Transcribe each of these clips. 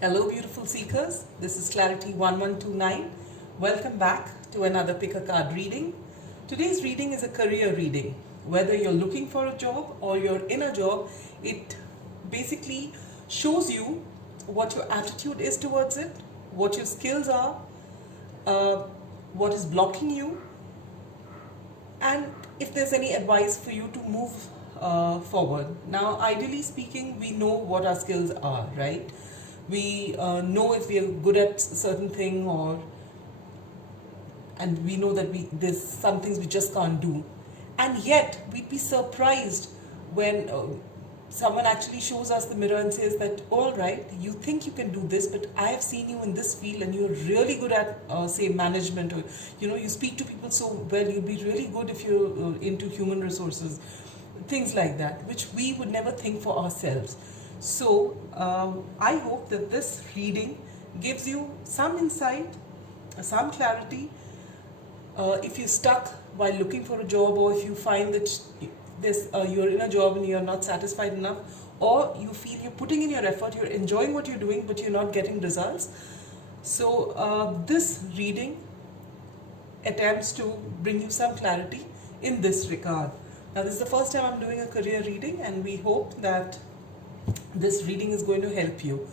Hello beautiful seekers, this is Clarity1129. Welcome back to another pick a card reading. Today's reading is a career reading. Whether you're looking for a job or you're in a job, it basically shows you what your attitude is towards it, what your skills are, uh, what is blocking you, and if there's any advice for you to move forward. Now, ideally speaking, we know what our skills are, right? We know if we are good at certain thing, and we know that there's some things we just can't do, and yet we'd be surprised when someone actually shows us the mirror and says that, all right, you think you can do this, but I have seen you in this field and you're really good at say management, or you speak to people so well, you'd be really good if you're into human resources, things like that, which we would never think for ourselves. So I hope that this reading gives you some insight, some clarity. If you're stuck while looking for a job, or if you find that you're in a job and you're not satisfied enough, or you feel you're putting in your effort, you're enjoying what you're doing, but you're not getting results. So this reading attempts to bring you some clarity in this regard. Now, this is the first time I'm doing a career reading, and we hope that this reading is going to help you.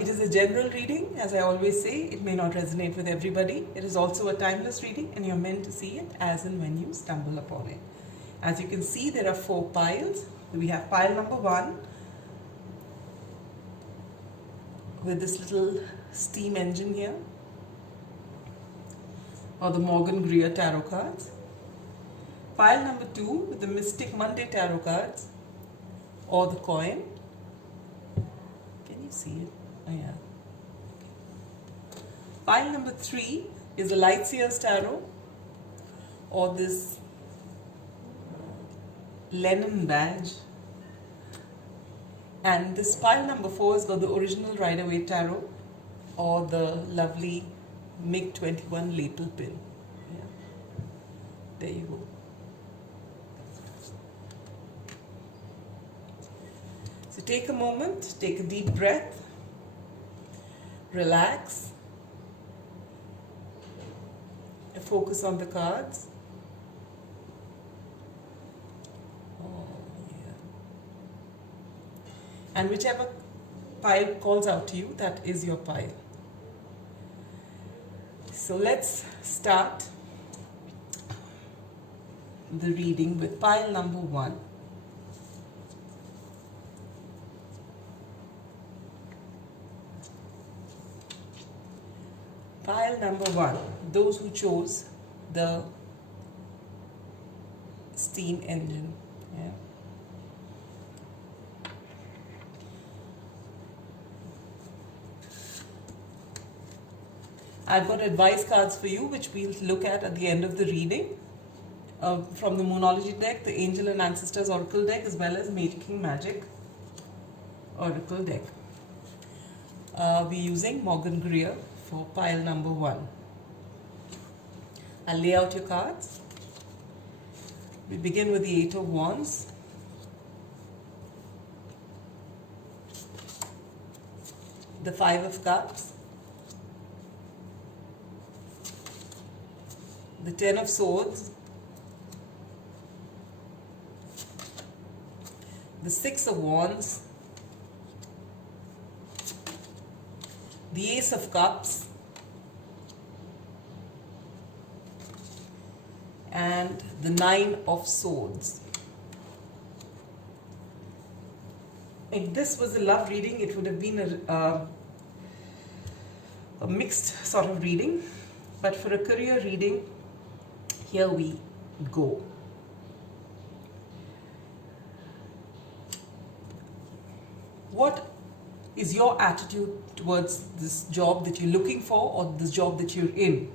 It is a general reading, as I always say. It may not resonate with everybody. It is also a timeless reading, and you're meant to see it as and when you stumble upon it. As you can see, there are 4 piles. We have pile number 1 with this little steam engine here, or the Morgan Greer tarot cards. Pile number 2 with the Mystic Monday tarot cards, or the coin. Can you see it? Oh yeah. Pile number 3 is the Lightseer's tarot, or this Lenin badge. And this pile number 4 has got the original Rider-Waite tarot, or the lovely MiG-21 lapel pin. Yeah. There you go. So take a moment, take a deep breath, relax, focus on the cards. Oh, yeah. And whichever pile calls out to you, that is your pile. So let's start the reading with pile number 1. Pile number 1, those who chose the steam engine. Yeah. I've got advice cards for you, which we'll look at the end of the reading, from the Moonology deck, the Angel and Ancestors Oracle deck, as well as Making Magic Oracle deck. We're using Morgan Greer for pile number 1. I'll lay out your cards. We begin with the 8 of Wands, the 5 of Cups, the 10 of Swords, the 6 of Wands, the Ace of Cups, and the 9 of Swords. If this was a love reading, it would have been a mixed sort of reading, but for a career reading, here we go. What is your attitude towards this job that you're looking for, or this job that you're in?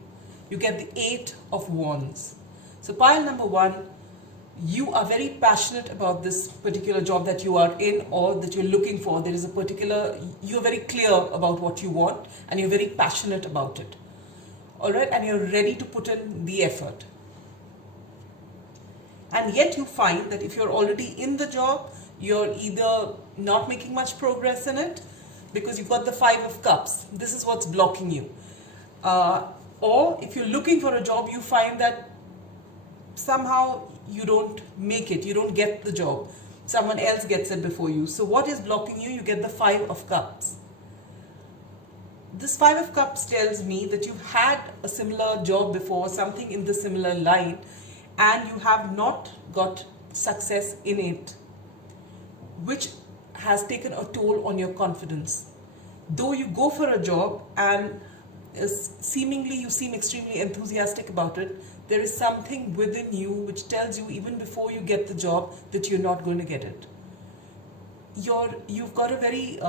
You get the 8 of Wands. So pile number 1, you are very passionate about this particular job that you are in or that you're looking for. There is a particular, you're very clear about what you want and you're very passionate about it. All right, and you're ready to put in the effort. And yet you find that if you're already in the job, you're either not making much progress in it, because you've got the 5 of Cups. This is what's blocking you. Or if you're looking for a job, you find that somehow you don't make it, you don't get the job. Someone else gets it before you. So what is blocking you? You get the 5 of Cups. This 5 of Cups tells me that you've had a similar job before, something in the similar line, and you have not got success in it, which has taken a toll on your confidence. Though you go for a job and seemingly you seem extremely enthusiastic about it, there is something within you which tells you even before you get the job that you're not going to get it. You've got a very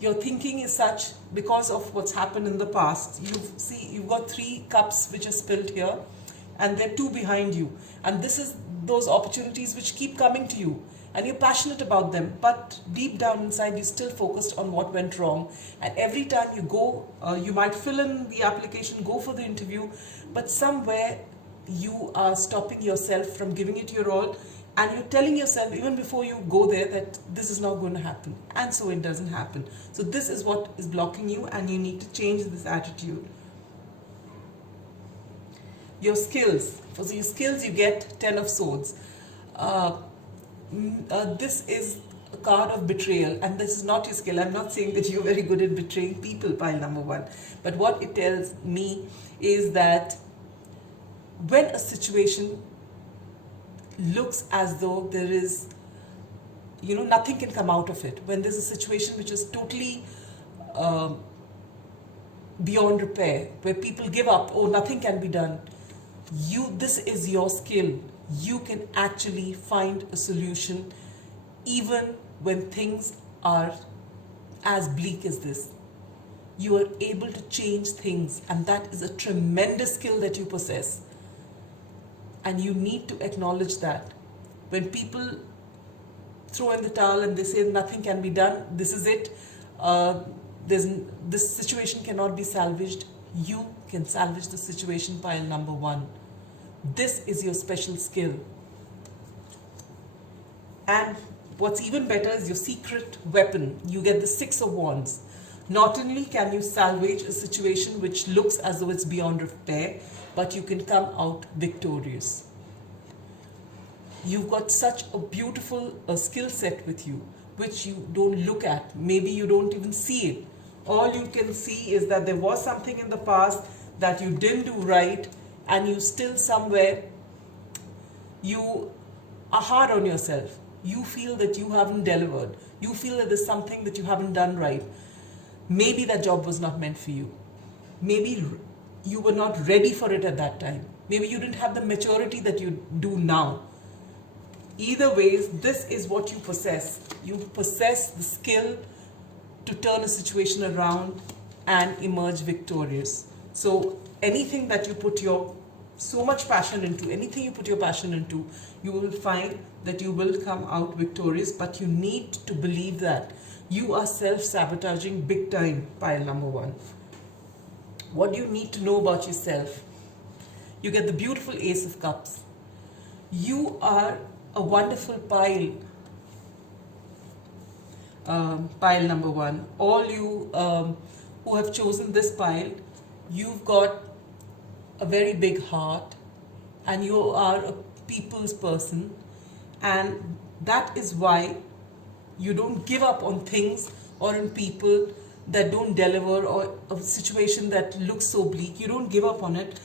your thinking is such because of what's happened in the past. You've got 3 cups which are spilled here, and there are 2 behind you, and this is those opportunities which keep coming to you, and you're passionate about them, but deep down inside you're still focused on what went wrong. And every time you go, you might fill in the application, go for the interview, but somewhere you are stopping yourself from giving it your all, and you're telling yourself even before you go there that this is not going to happen, and so it doesn't happen. So this is what is blocking you, and you need to change this attitude. Your skills. For your skills, you get 10 of Swords. This is a card of betrayal, and this is not your skill. I'm not saying that you're very good at betraying people, pile number 1. But what it tells me is that when a situation looks as though there is, nothing can come out of it, when there's a situation which is totally beyond repair, where people give up, oh, nothing can be done, this is your skill. You can actually find a solution even when things are as bleak as this. You are able to change things, and that is a tremendous skill that you possess. And you need to acknowledge that. When people throw in the towel and they say nothing can be done, this is it, this situation cannot be salvaged, you can salvage the situation, pile number 1. This is your special skill. And what's even better is your secret weapon. You get the 6 of Wands. Not only can you salvage a situation which looks as though it's beyond repair, but you can come out victorious. You've got such a beautiful skill set with you, which you don't look at. Maybe you don't even see it. All you can see is that there was something in the past that you didn't do right, and you still somewhere, you are hard on yourself. You feel that you haven't delivered. You feel that there's something that you haven't done right. Maybe that job was not meant for you. Maybe you were not ready for it at that time. Maybe you didn't have the maturity that you do now. Either ways, this is what you possess. You possess the skill to turn a situation around and emerge victorious. So anything that you put your so much passion into, anything you put your passion into, you will find that you will come out victorious, but you need to believe that. You are self-sabotaging big time, pile number 1. What do you need to know about yourself? You get the beautiful Ace of Cups. You are a wonderful pile, pile number 1. All you who have chosen this pile, you've got a very big heart, and you are a people's person, and that is why you don't give up on things or on people that don't deliver, or a situation that looks so bleak. You don't give up on it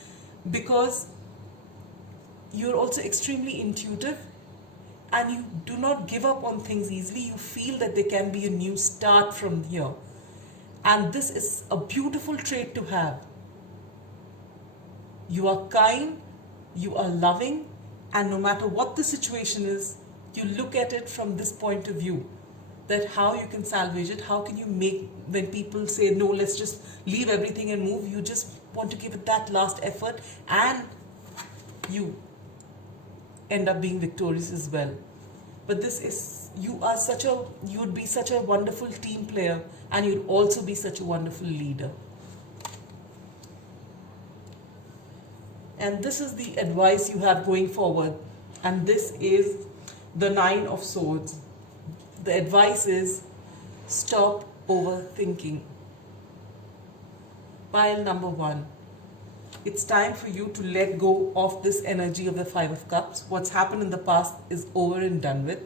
because you're also extremely intuitive, and you do not give up on things easily. You feel that there can be a new start from here, and this is a beautiful trait to have. You are kind, you are loving, and no matter what the situation is, you look at it from this point of view, that how you can salvage it, how can you make, when people say, no, let's just leave everything and move, you just want to give it that last effort, and you end up being victorious as well. But this is, you would be such a wonderful team player, and you'd also be such a wonderful leader. And this is the advice you have going forward. And this is the 9 of Swords. The advice is, Stop overthinking. Pile number 1. It's time for you to let go of this energy of the Five of Cups. What's happened in the past is over and done with.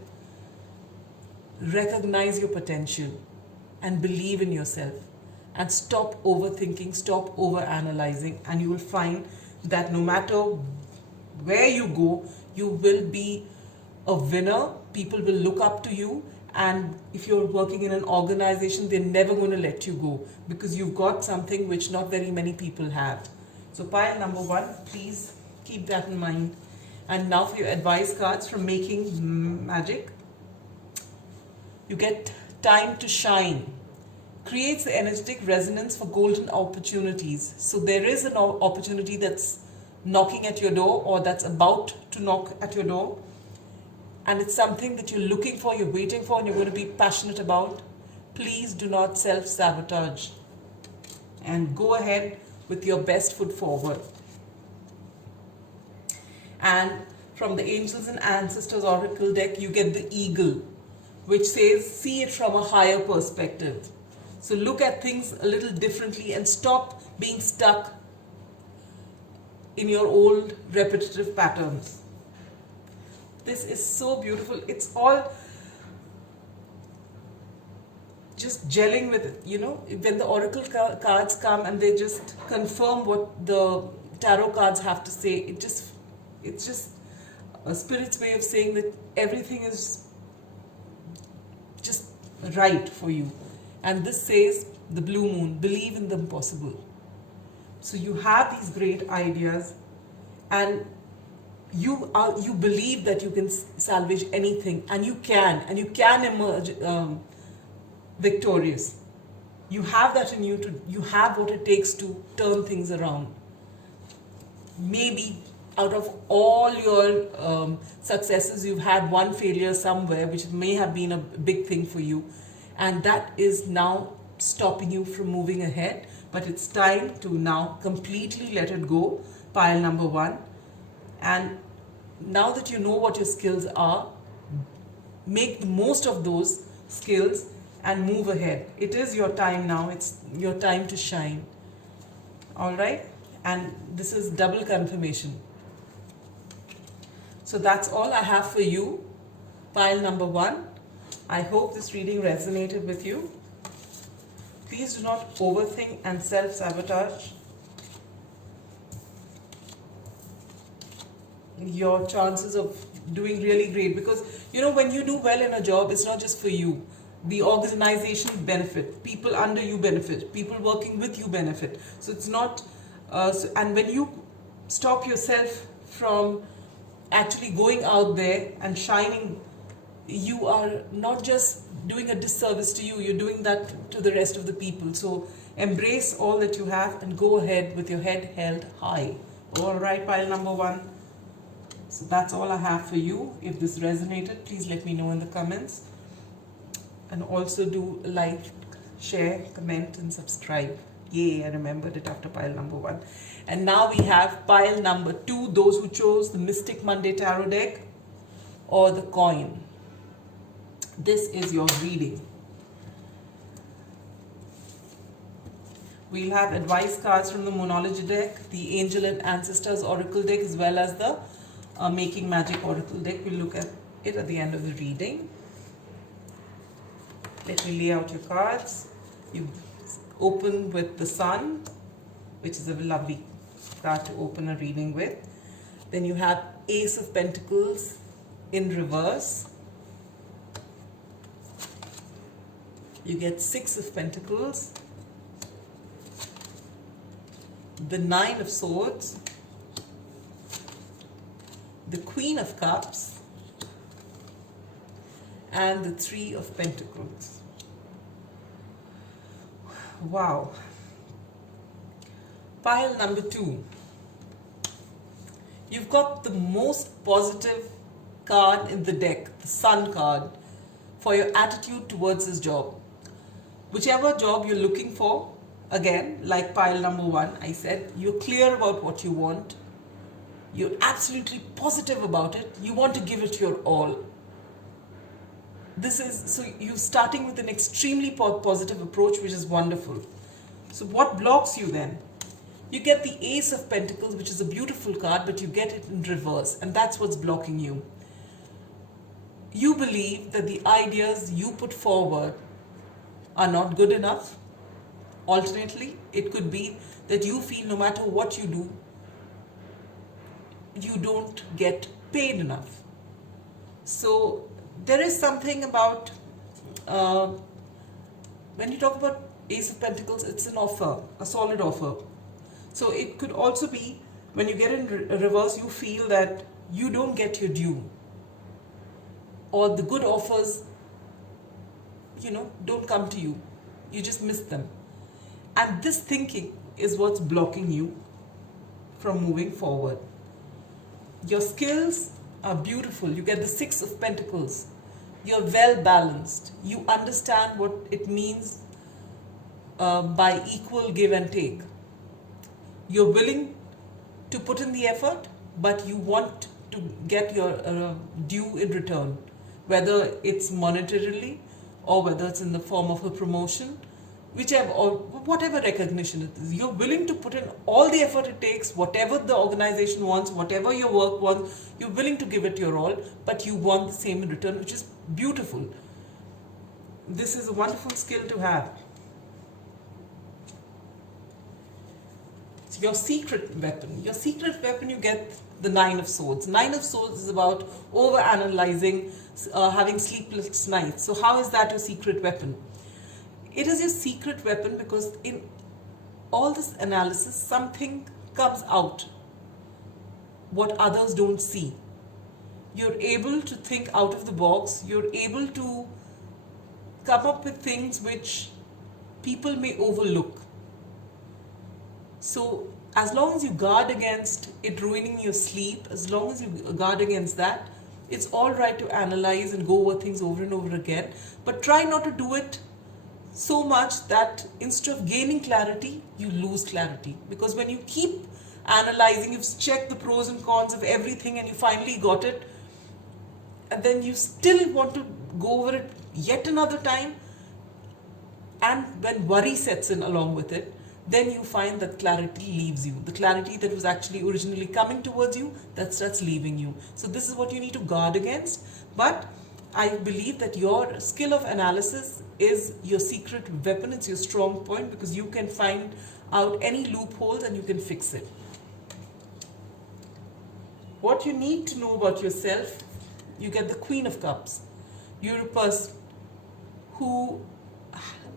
Recognize your potential and believe in yourself. And stop overthinking, stop overanalyzing, and you will find that no matter where you go, you will be a winner. People will look up to you, and if you're working in an organization, they're never going to let you go because you've got something which not very many people have. So pile number 1, please keep that in mind. And now for your advice cards from Making Magic. You get time to shine. Creates the energetic resonance for golden opportunities. So there is an opportunity that's knocking at your door or that's about to knock at your door. And it's something that you're looking for, you're waiting for, and you're going to be passionate about. Please do not self-sabotage. And go ahead with your best foot forward. And from the Angels and Ancestors Oracle deck, you get the Eagle, which says, see it from a higher perspective. So look at things a little differently and stop being stuck in your old repetitive patterns. This is so beautiful. It's all just gelling with it, you know, when the oracle cards come and they just confirm what the tarot cards have to say. It's just a spirit's way of saying that everything is just right for you. And this says the blue moon, believe in the impossible. So you have these great ideas, and you believe that you can salvage anything, and you can emerge victorious. You have that in you. You have what it takes to turn things around. Maybe out of all your successes, you've had one failure somewhere, which may have been a big thing for you, and that is now stopping you from moving ahead. But it's time to now completely let it go, pile number 1. And now that you know what your skills are, make the most of those skills and move ahead. It is your time now. It's your time to shine. All right? And this is double confirmation. So that's all I have for you, pile number 1. I hope this reading resonated with you. Please do not overthink and self-sabotage your chances of doing really great. Because, you know, when you do well in a job, it's not just for you. The organization benefit, people under you benefit, people working with you benefit. So it's not, and when you stop yourself from actually going out there and shining, you are not just doing a disservice to you, you're doing that to the rest of the people. So embrace all that you have and go ahead with your head held high. All right, pile number 1. So that's all I have for you. If this resonated, please let me know in the comments. And also do like, share, comment, and subscribe. Yay, I remembered it after pile number 1. And now we have pile number 2, those who chose the Mystic Monday Tarot deck or the coin. This is your reading. We'll have advice cards from the Moonology deck, the Angel and Ancestors Oracle deck, as well as the Making Magic Oracle deck. We'll look at it at the end of the reading. Let me lay out your cards. You open with the Sun, which is a lovely card to open a reading with. Then you have Ace of Pentacles in reverse. You get 6 of Pentacles, the 9 of Swords, the Queen of Cups, and the 3 of Pentacles. Wow. Pile number 2. You've got the most positive card in the deck, the Sun card, for your attitude towards this job. Whichever job you're looking for, again, like pile number 1, I said, you're clear about what you want. You're absolutely positive about it. You want to give it your all. This is, so you're starting with an extremely positive approach, which is wonderful. So what blocks you then? You get the Ace of Pentacles, which is a beautiful card, but you get it in reverse, and that's what's blocking you. You believe that the ideas you put forward are not good enough. Alternately, it could be that you feel no matter what you do, you don't get paid enough. So there is something about, when you talk about Ace of Pentacles, it's an offer, a solid offer. So it could also be when you get in reverse, you feel that you don't get your due, or the good offers, don't come to you. You just miss them. And this thinking is what's blocking you from moving forward. Your skills are beautiful. You get the Six of Pentacles. You're well balanced. You understand what it means by equal give and take. You're willing to put in the effort, but you want to get your due in return, whether it's monetarily or whether it's in the form of a promotion, whichever, or whatever recognition it is. You're willing to put in all the effort it takes, whatever the organization wants, whatever your work wants, you're willing to give it your all, but you want the same in return, which is beautiful. This is a wonderful skill to have. Your secret weapon. Your secret weapon, you get the Nine of Swords. Nine of Swords is about over-analyzing, having sleepless nights. So how is that your secret weapon? It is your secret weapon because in all this analysis, something comes out, what others don't see. You're able to think out of the box. You're able to come up with things which people may overlook. So as long as you guard against it ruining your sleep, as long as you guard against that, it's all right to analyze and go over things over and over again. But try not to do it so much that instead of gaining clarity, you lose clarity. Because when you keep analyzing, you've checked the pros and cons of everything and you finally got it, and then you still want to go over it yet another time, and when worry sets in along with it, then you find that clarity leaves you. The clarity that was actually originally coming towards you, that starts leaving you. So this is what you need to guard against. But I believe that your skill of analysis is your secret weapon. It's your strong point because you can find out any loopholes and you can fix it. What you need to know about yourself, you get the Queen of Cups. You're a person who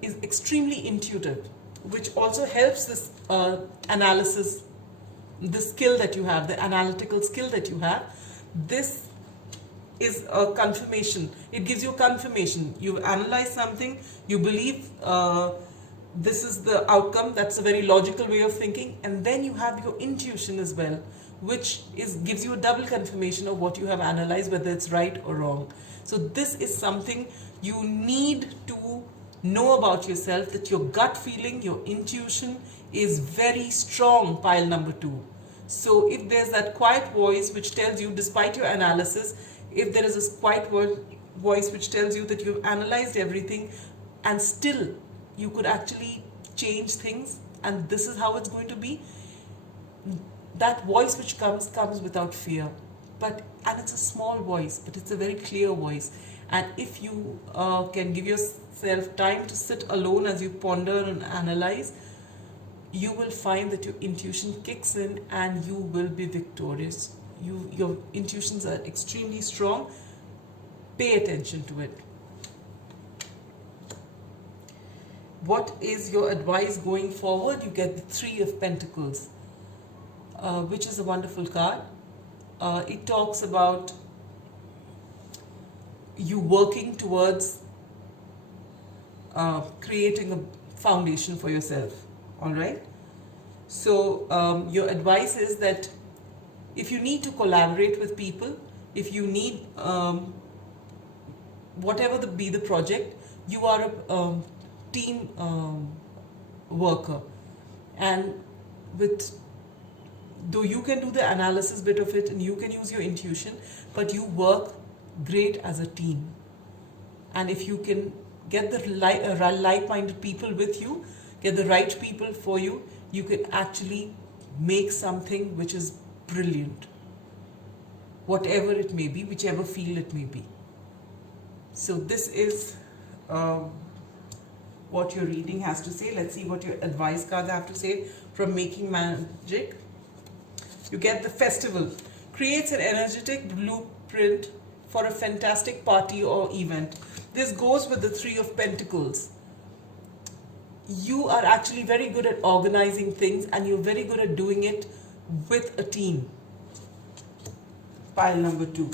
is extremely intuitive, which also helps this analysis, the skill that you have, the analytical skill that you have. This is a confirmation. It gives you confirmation. You analyze something, you believe this is the outcome. That's a very logical way of thinking. And then you have your intuition as well, which gives you a double confirmation of what you have analyzed, whether it's right or wrong. So this is something you need to know about yourself, that your gut feeling, your intuition is very strong, pile number 2. So if there's that quiet voice which tells you, despite your analysis, if there is this quiet voice which tells you that you've analyzed everything and still you could actually change things and this is how it's going to be, that voice which comes without fear. And it's a small voice, but it's a very clear voice. And if you can give yourself time to sit alone as you ponder and analyze, you will find that your intuition kicks in and you will be victorious. Your intuitions are extremely strong. Pay attention to it. What is your advice going forward? You get the Three of Pentacles, which is a wonderful card. It talks about you working towards creating a foundation for yourself. All right. So your advice is that if you need to collaborate with people, if you need whatever be the project, you are a team worker, and though you can do the analysis bit of it and you can use your intuition, but you work great as a team. And if you can get the like-minded people with you, get the right people for you, you can actually make something which is brilliant. Whatever it may be, whichever field it may be. So this is what your reading has to say. Let's see what your advice cards have to say from Making Magic. You get the festival. Creates an energetic blueprint for a fantastic party or event. This goes with the Three of Pentacles. You are actually very good at organizing things, and you're very good at doing it with a team. Pile number 2.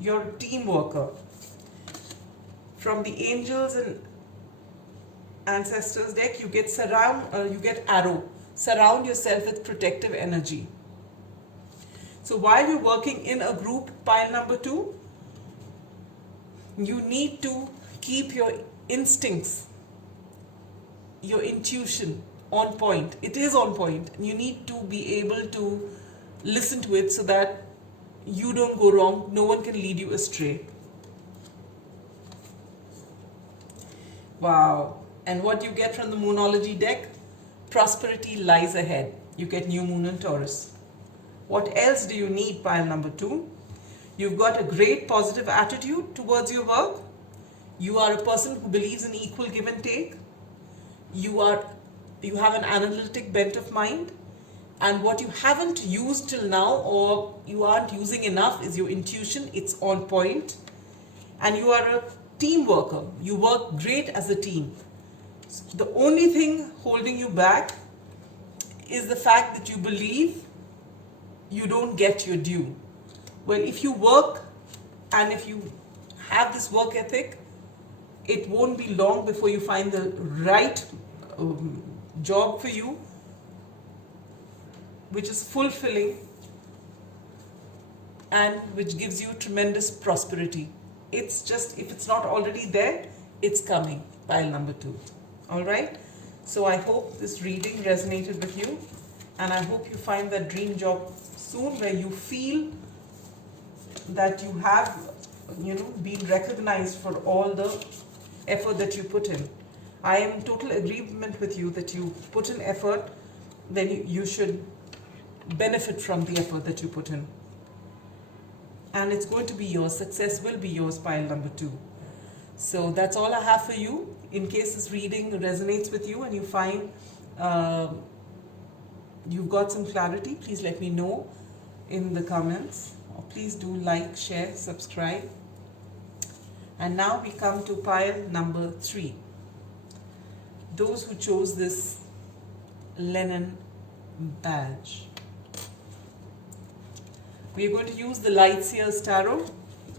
You're a team worker. From the Angels and Ancestors deck, you get Arrow. Surround yourself with protective energy. So while you're working in a group, pile number 2, you need to keep your instincts, your intuition on point. It is on point. You need to be able to listen to it so that you don't go wrong. No one can lead you astray. Wow. And what you get from the Moonology deck? Prosperity lies ahead. You get New Moon in Taurus. What else do you need, pile number 2? You've got a great positive attitude towards your work. You are a person who believes in equal give and take. You have an analytic bent of mind. And what you haven't used till now, or you aren't using enough, is your intuition. It's on point. And you are a team worker. You work great as a team. The only thing holding you back is the fact that you believe you don't get your due. Well, if you work and if you have this work ethic, it won't be long before you find the right job for you, which is fulfilling and which gives you tremendous prosperity. It's just, if it's not already there, it's coming. Pile number 2. All right. So I hope this reading resonated with you, and I hope you find that dream job soon where you feel that you have, been recognized for all the effort that you put in. I am in total agreement with you that you put in effort, then you should benefit from the effort that you put in. And it's going to be yours. Success will be yours, pile number 2. So that's all I have for you. In case this reading resonates with you and you find you've got some clarity, please let me know in the comments. Or please do like, share, subscribe. And now we come to pile number 3. Those who chose this Lenin badge. We are going to use the Lightseers Tarot,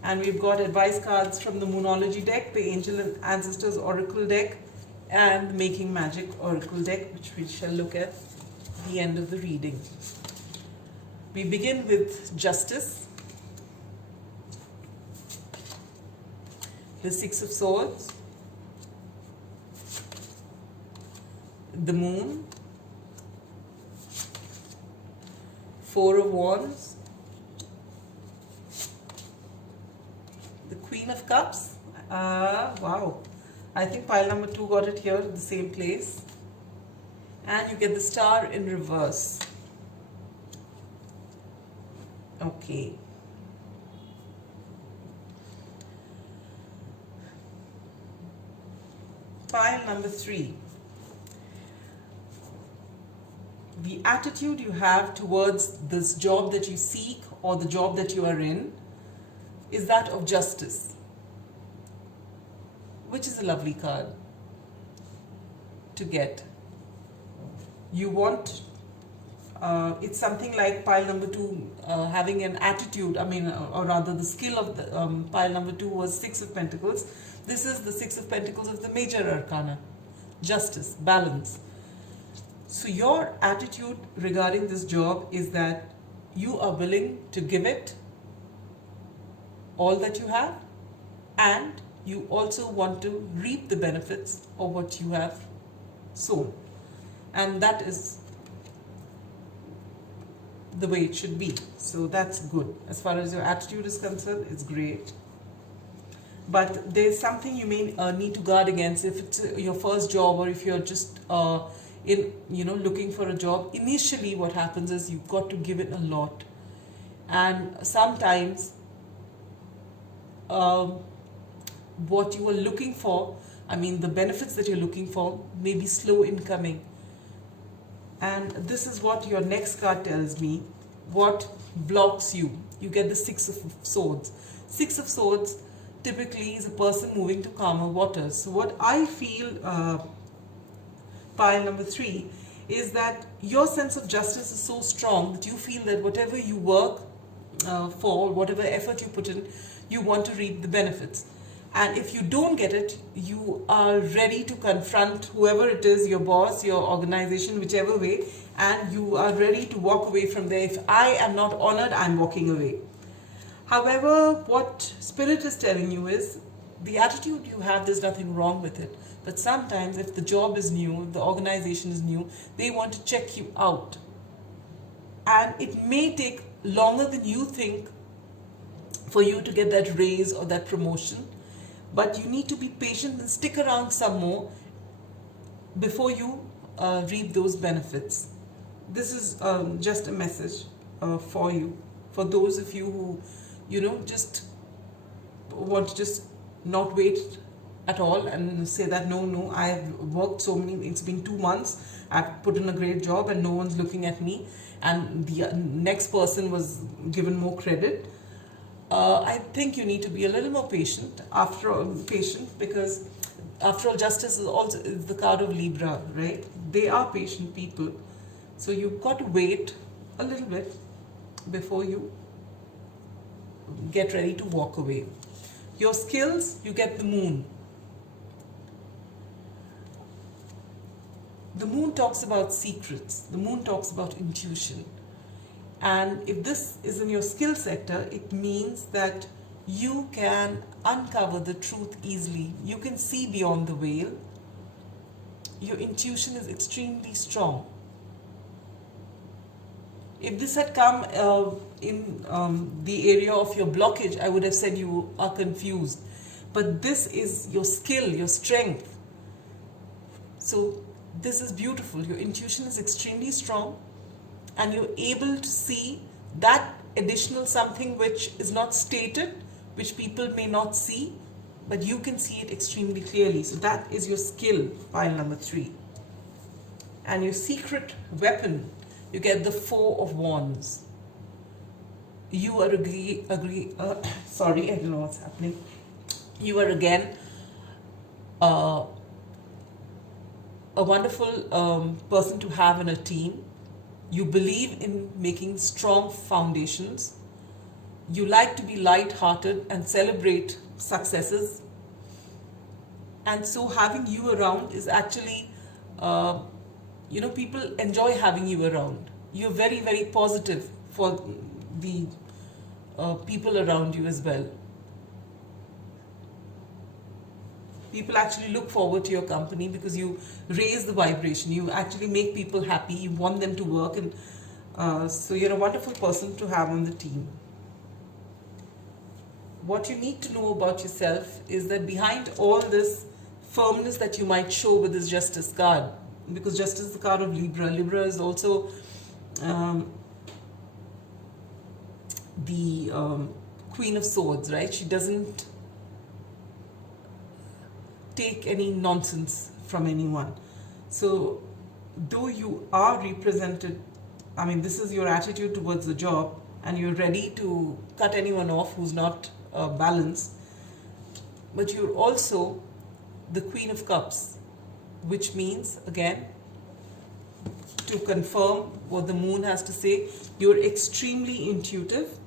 and we've got advice cards from the Moonology deck, the Angel and Ancestors Oracle deck, and the Making Magic Oracle deck, which we shall look at the end of the reading. We begin with Justice, the Six of Swords, the Moon, Four of Wands, the Queen of Cups. Wow. I think pile number 2 got it here at the same place. And you get the Star in reverse. Okay. Pile number 3. The attitude you have towards this job that you seek or the job that you are in is that of justice, which is a lovely card to get. You want, it's something like pile number 2 having an attitude, or rather the skill of the pile number 2 was Six of Pentacles. This is the Six of Pentacles of the major arcana. Justice, balance. So your attitude regarding this job is that you are willing to give it all that you have, and you also want to reap the benefits of what you have sown. And that is the way it should be. So that's good. As far as your attitude is concerned, it's great. but there's something you may need to guard against if it's your first job, or if you're just looking for a job. Initially what happens is you've got to give it a lot, and sometimes what you are looking for, the benefits that you're looking for may be slow in coming. And this is what your next card tells me, what blocks you. You get the Six of Swords. Six of Swords typically is a person moving to calmer waters. So what I feel, pile number 3, is that your sense of justice is so strong that you feel that whatever you work for, whatever effort you put in, you want to reap the benefits. And if you don't get it, you are ready to confront whoever it is, your boss, your organization, whichever way, and you are ready to walk away from there. If I am not honored, I'm walking away. However, what Spirit is telling you is the attitude you have, there's nothing wrong with it. But sometimes if the job is new, the organization is new, they want to check you out. And it may take longer than you think for you to get that raise or that promotion. But you need to be patient and stick around some more before you reap those benefits. This is just a message for you, for those of you who, just want to just not wait at all and say that no, I have worked so many, it's been 2 months, I've put in a great job and no one's looking at me, and the next person was given more credit. I think you need to be a little more patient. Because after all, justice is the card of Libra, right? They are patient people. So you've got to wait a little bit before you get ready to walk away. Your skills, you get the Moon. The Moon talks about secrets. The Moon talks about intuition. And if this is in your skill sector, it means that you can uncover the truth easily. You can see beyond the veil. Your intuition is extremely strong. If this had come in the area of your blockage, I would have said you are confused. But this is your skill, your strength. So this is beautiful. Your intuition is extremely strong. And you're able to see that additional something which is not stated, which people may not see, but you can see it extremely clearly. So that is your skill, pile number 3. And your secret weapon, you get the Four of Wands. You are sorry, I don't know what's happening. You are again a wonderful person to have in a team. You believe in making strong foundations. You like to be light-hearted and celebrate successes. And so having you around is actually, people enjoy having you around. You're very, very positive for the people around you as well. People actually look forward to your company because you raise the vibration. You actually make people happy. You want them to work. And so you're a wonderful person to have on the team. What you need to know about yourself is that behind all this firmness that you might show with this Justice card, because Justice is the card of Libra. Libra is also the Queen of Swords, right? She doesn't take any nonsense from anyone. So though you are represented, this is your attitude towards the job, and you're ready to cut anyone off who's not balanced, but you're also the Queen of Cups, which means, again, to confirm what the Moon has to say, you're extremely intuitive.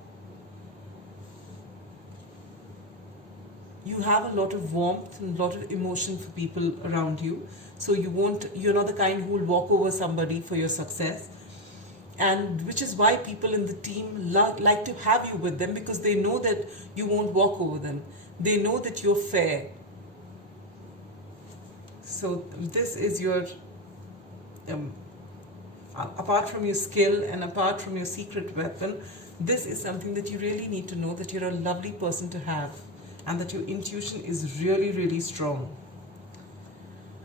You have a lot of warmth and a lot of emotion for people around you. So you're not the kind who will walk over somebody for your success. And which is why people in the team like to have you with them, because they know that you won't walk over them. They know that you're fair. So this is your, apart from your skill and apart from your secret weapon, this is something that you really need to know, that you're a lovely person to have. and that your intuition is really, really strong.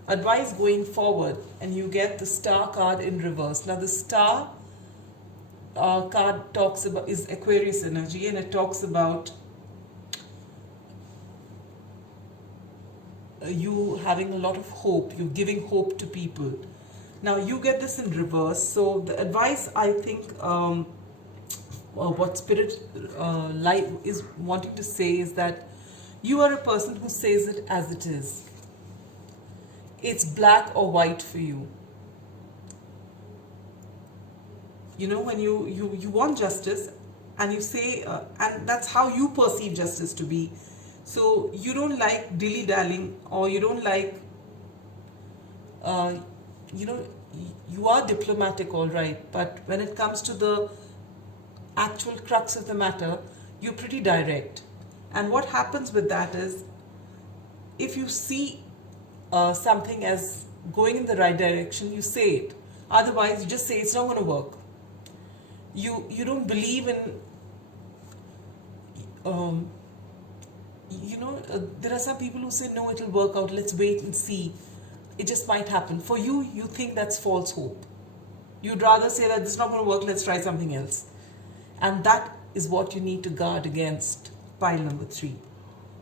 Advice going forward, and you get the Star card in reverse. Now the Star card talks about is Aquarius energy, and it talks about you having a lot of hope, you giving hope to people. Now you get this in reverse. So the advice, I think, what Spirit life is wanting to say is that you are a person who says it as it is. It's black or white for you. You know, when you want justice, and you say, and that's how you perceive justice to be. So you don't like dilly-dallying, or you don't like, you know, you are diplomatic, all right, but when it comes to the actual crux of the matter, you're pretty direct. And what happens with that is, if you see something as going in the right direction, you say it. Otherwise, you just say it's not going to work. You don't believe in, you know, there are some people who say, no, it'll work out, let's wait and see. It just might happen. For you, you think that's false hope. You'd rather say that this is not going to work, let's try something else. And that is what you need to guard against, pile number 3.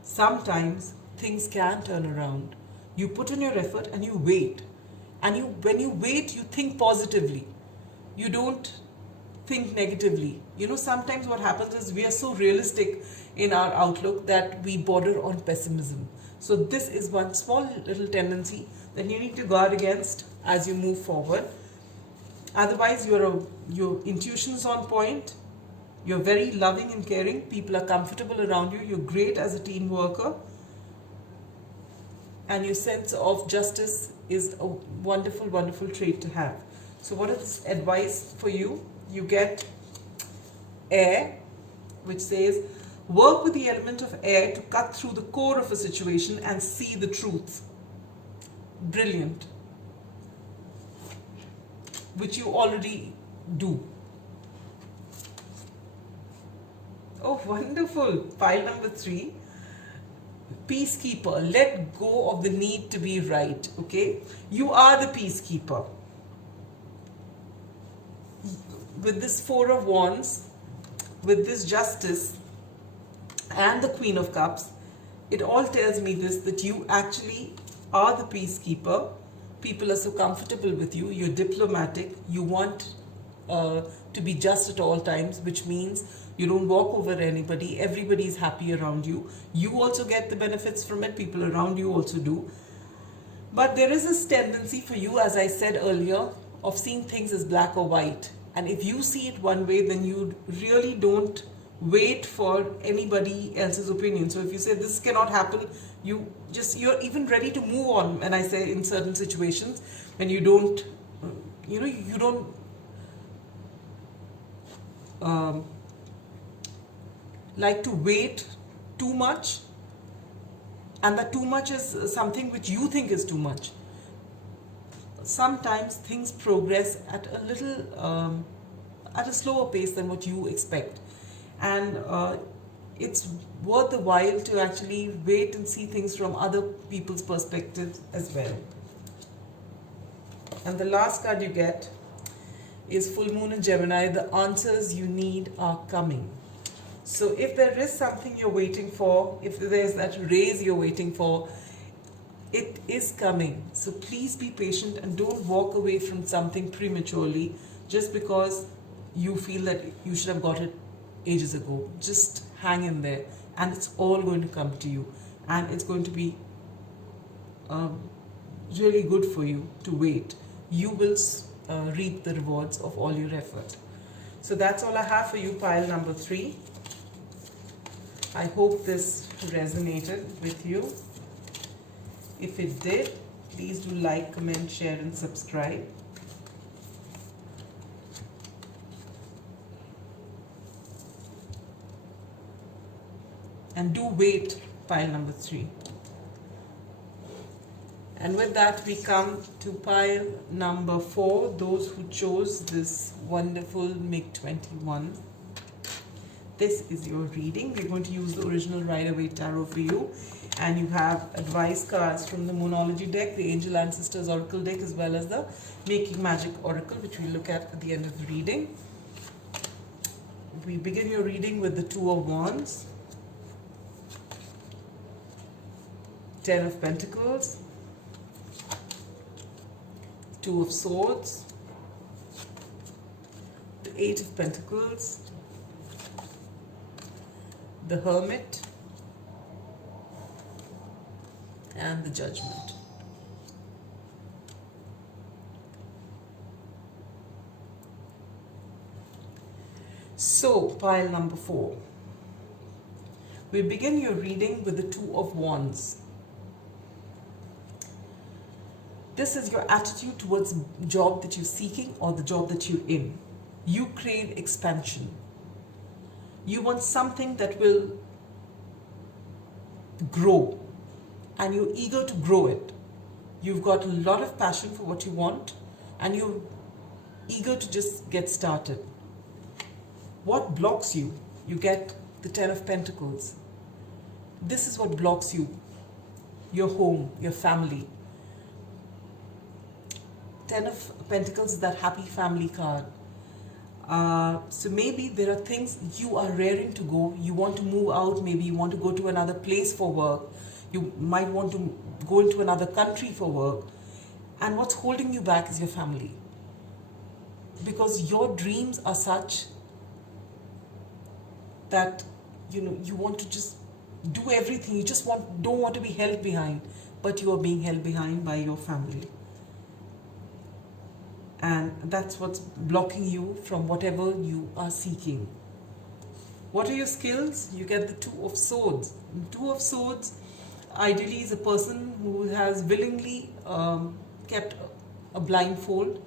Sometimes things can turn around. You put in your effort and you wait. And when you wait, you think positively. You don't think negatively. You know, sometimes what happens is we are so realistic in our outlook that we border on pessimism. So this is one small little tendency that you need to guard against as you move forward. Otherwise, your intuition is on point. You're very loving and caring. People are comfortable around you. You're great as a team worker. And your sense of justice is a wonderful, wonderful trait to have. So what is advice for you? You get air, which says, work with the element of air to cut through the core of a situation and see the truth. Brilliant. Which you already do. Oh, wonderful. Pile number 3. Peacekeeper. Let go of the need to be right. Okay? You are the peacekeeper. With this 4 of Wands, with this Justice, and the Queen of Cups, it all tells me this, that you actually are the peacekeeper. People are so comfortable with you. You're diplomatic. You want to be just at all times, which means you don't walk over anybody. Everybody's happy around you. You also get the benefits from it. People around you also do. But there is this tendency for you, as I said earlier, of seeing things as black or white. And if you see it one way, then you really don't wait for anybody else's opinion. So if you say this cannot happen, you're even ready to move on. And I say in certain situations, when you don't, you don't like to wait too much, and that too much is something which you think is too much. Sometimes things progress at a little, at a slower pace than what you expect. And it's worth the while to actually wait and see things from other people's perspectives as well. And the last card you get is Full Moon in Gemini. The answers you need are coming. So if there is something you're waiting for, if there's that raise you're waiting for, it is coming. So please be patient and don't walk away from something prematurely just because you feel that you should have got it ages ago. Just hang in there, and it's all going to come to you, and it's going to be really good for you to wait. You will reap the rewards of all your effort. So that's all I have for you, pile number 3. I hope this resonated with you. If it did, please do like, comment, share and subscribe. And do wait, pile number 3. And with that, we come to pile number 4, those who chose this wonderful MiG-21. this is your reading. We're going to use the original Rider-Waite Tarot for you. And you have advice cards from the Moonology deck, the Angel Ancestors Oracle deck, as well as the Making Magic Oracle, which we'll look at the end of the reading. We begin your reading with the Two of Wands, Ten of Pentacles, Two of Swords, the Eight of Pentacles, the Hermit, and the Judgment. So, pile number 4. We begin your reading with the Two of Wands. This is your attitude towards the job that you're seeking or the job that you're in. You crave expansion. You want something that will grow, and you're eager to grow it. You've got a lot of passion for what you want, and you're eager to just get started. What blocks you? You get the Ten of Pentacles. This is what blocks you. Your home, your family. Ten of Pentacles is that happy family card. So maybe there are things you are raring to go. You want to move out. Maybe you want to go to another place for work. You might want to go into another country for work. And what's holding you back is your family. Because your dreams are such that you want to just do everything. You just don't want to be held behind, but you are being held behind by your family. And that's what's blocking you from whatever you are seeking. What are your skills? You get the Two of Swords. Two of Swords ideally is a person who has willingly kept a blindfold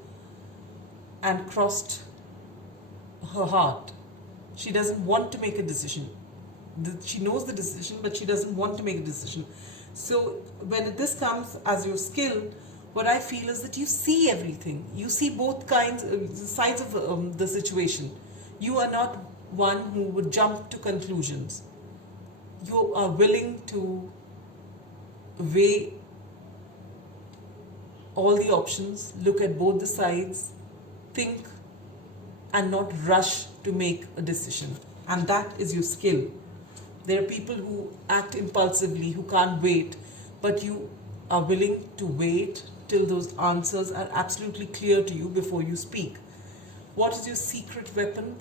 and crossed her heart. She doesn't want to make a decision. She knows the decision, but she doesn't want to make a decision. So when this comes as your skill, what I feel is that you see everything. You see both sides of the situation. You are not one who would jump to conclusions. You are willing to weigh all the options, look at both the sides, think, and not rush to make a decision. And that is your skill. There are people who act impulsively, who can't wait, but you are willing to wait till those answers are absolutely clear to you before you speak. What is your secret weapon?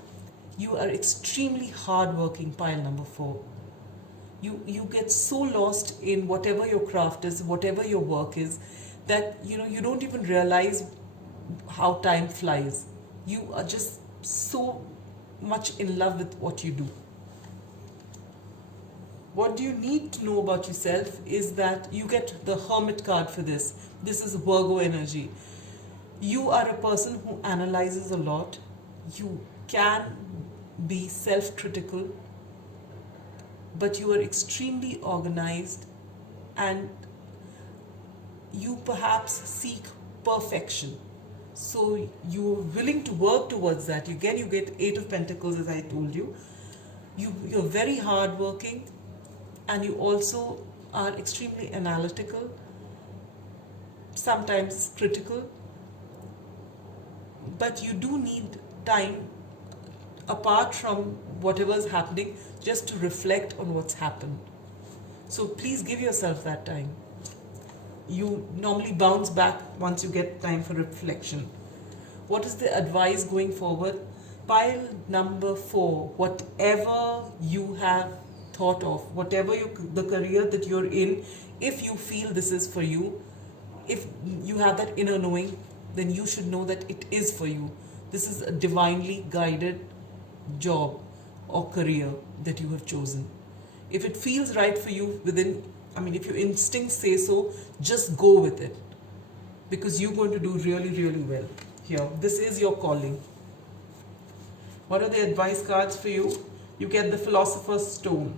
You are extremely hardworking, pile number 4. You get so lost in whatever your craft is, whatever your work is, that you don't even realize how time flies. You are just so much in love with what you do. What do you need to know about yourself is that you get the Hermit card for this. This is Virgo energy. You are a person who analyzes a lot. You can be self-critical, but you are extremely organized, and you perhaps seek perfection. So you're willing to work towards that. You get Eight of Pentacles, as I told you. You're very hardworking, and you also are extremely analytical, sometimes critical, but you do need time apart from whatever is happening just to reflect on what's happened. So please give yourself that time. You normally bounce back once you get time for reflection. What is the advice going forward? Pile number 4, whatever you have thought of, whatever the career that you're in, if you feel this is for you, if you have that inner knowing, then you should know that it is for you. This is a divinely guided job or career that you have chosen. If it feels right for you if your instincts say so, just go with it, because you're going to do really, really well here. This is your calling. What are the advice cards for you? You get the Philosopher's Stone,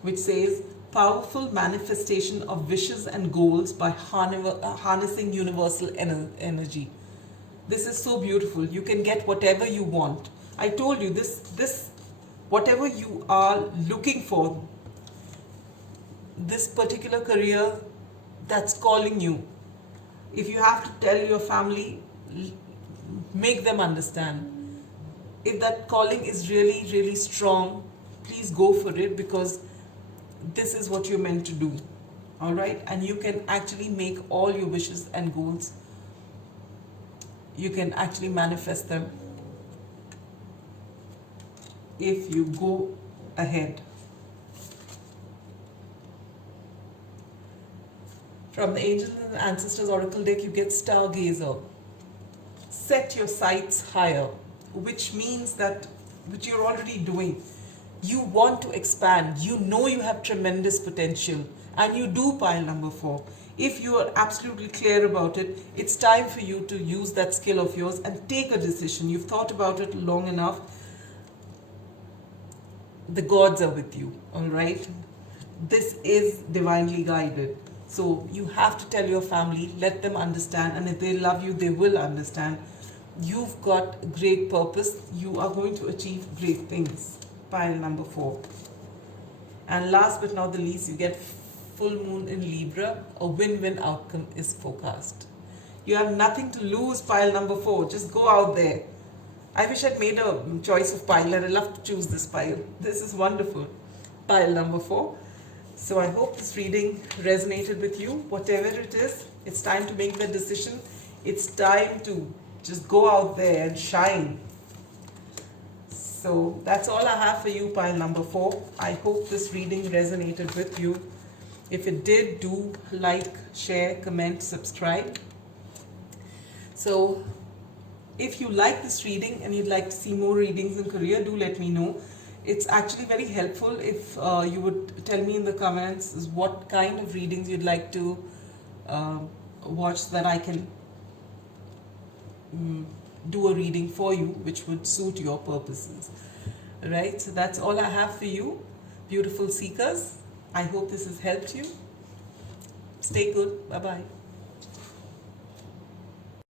which says, powerful manifestation of wishes and goals by harnessing universal energy. This is so beautiful. You can get whatever you want. I told you this whatever you are looking for, this particular career that's calling you, if you have to tell your family, make them understand. If that calling is really, really strong, please go for it, because this is what you're meant to do. All right? And you can actually make all your wishes and goals, you can actually manifest them if you go ahead. From the Angels and Ancestors Oracle deck, you get Stargazer. Set your sights higher, which means that, which you're already doing. You want to expand. You know you have tremendous potential, and you do, pile number 4. If you are absolutely clear about it, it's time for you to use that skill of yours and take a decision. You've thought about it long enough. The gods are with you, all right? This is divinely guided. So you have to tell your family, let them understand, and if they love you, they will understand. You've got great purpose. You are going to achieve great things. Pile number 4. And last but not the least, you get full moon in Libra. A win-win outcome is forecast. You have nothing to lose, pile number 4. Just go out there. I wish I'd made a choice of pile. I'd love to choose this pile. This is wonderful. Pile number 4. So I hope this reading resonated with you. Whatever it is, it's time to make that decision. It's time to just go out there and shine. So that's all I have for you, pile number 4. I hope this reading resonated with you. If it did, do like, share, comment, subscribe. So if you like this reading and you'd like to see more readings in career, do let me know. It's actually very helpful if you would tell me in the comments what kind of readings you'd like to watch, so that I can do a reading for you which would suit your purposes. Right? So that's all I have for you, beautiful seekers. I hope this has helped you. Stay good. Bye-bye.